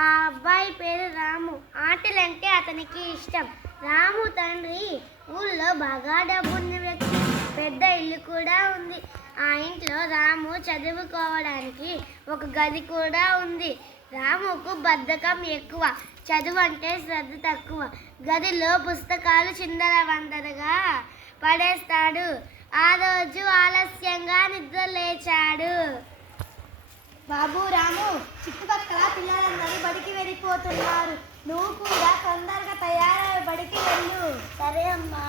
ఆ అబ్బాయి పేరు రాము. ఆటలంటే అతనికి ఇష్టం. రాము తండ్రి ఊళ్ళో బాగా డబ్బున్న వ్యక్తి. పెద్ద ఇల్లు కూడా ఉంది. ఆ ఇంట్లో రాము చదువుకోవడానికి ఒక గది కూడా ఉంది. రాముకు బద్ధకం ఎక్కువ, చదువు అంటే శ్రద్ధ తక్కువ. గదిలో పుస్తకాలు చిందర వందరగా పడేస్తాడు. ఆ రోజు ఆలస్యంగా నిద్ర లేచాడు. బాబు రాము, చుట్టుపక్కల పిల్లలందరూ బడికి వెళ్ళిపోతున్నారు. నువ్వు కూడా తొందరగా తయారై బడికి వెళ్ళు. సరే అమ్మా.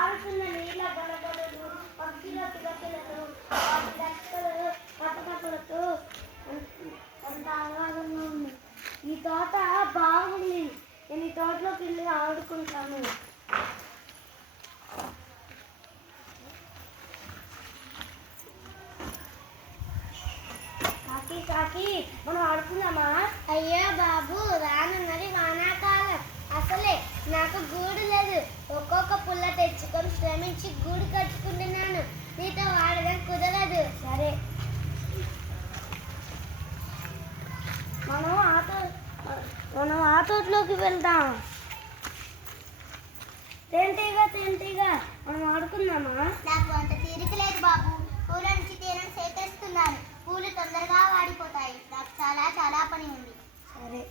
ఆడుతున్న నీళ్ళ గొడగడలు, పక్షుల కిలకిలలు, వాటి రెక్కలు పటపటలతో ఎంత ఆహ్లాదంగా ఉంది. ఈ తోట బాగుంది. నేను ఈ తోటలోకి వెళ్ళి ఆడుకుంటాను. కాకి కాకి, మనం ఆడుకుందామా? అయ్యో బాబు, రానున్నది వానాకాలం. అసలే నాకు గూడు లేదు. ఒక్కొక్క పుల్ల తెచ్చుకొని శ్రమించి గూడు కట్టుకుంటున్నాను. నీతో వాడడం కుదరదు. సరే, మనం ఆ తోటలోకి వెళ్దాం. తేంటిగా మనం ఆడుకుందామా? నాకు అంత తీరిక లేదు బాబు. పూల నుంచి తేనెను సేకరిస్తున్నాను. పూలు తొందరగా వాడిపోతాయి. నాకు చాలా చాలా పని ఉంది. సరే,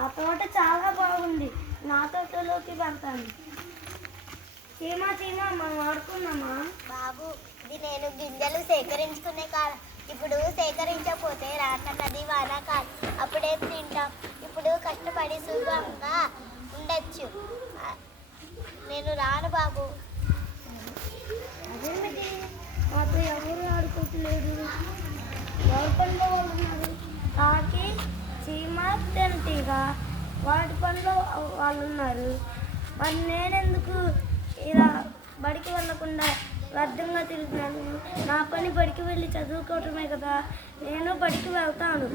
ఆ తోట చాలా బాగుంది. నా తోటలోకి వెళ్తాను. చీమ మనం ఆడుకుందామా? బాబు, ఇది నేను గింజలు సేకరించుకునే కాలం. ఇప్పుడు సేకరించకపోతే రానున్నది వానాకాలం. అప్పుడే తింటాం. ఇప్పుడు కష్టపడి సుఖంగా ఉండొచ్చు. నేను రాను బాబు. అదేమిటి, మాతో ఎవరు ఆడుకోవట్లేదు? ఎవరి పనిలో వాళ్ళు ఉన్నారు? కాకి, చీమ, తెంటిగా వాటి పనిలో వాళ్ళు ఉన్నారు. మరి నేనెందుకు ఇలా బడికి వెళ్ళకుండా వ్యర్థంగా తిరుగుతున్నాను? నా పని బడికి వెళ్ళి చదువుకోవటమే కదా. నేను బడికి వెళ్తాను.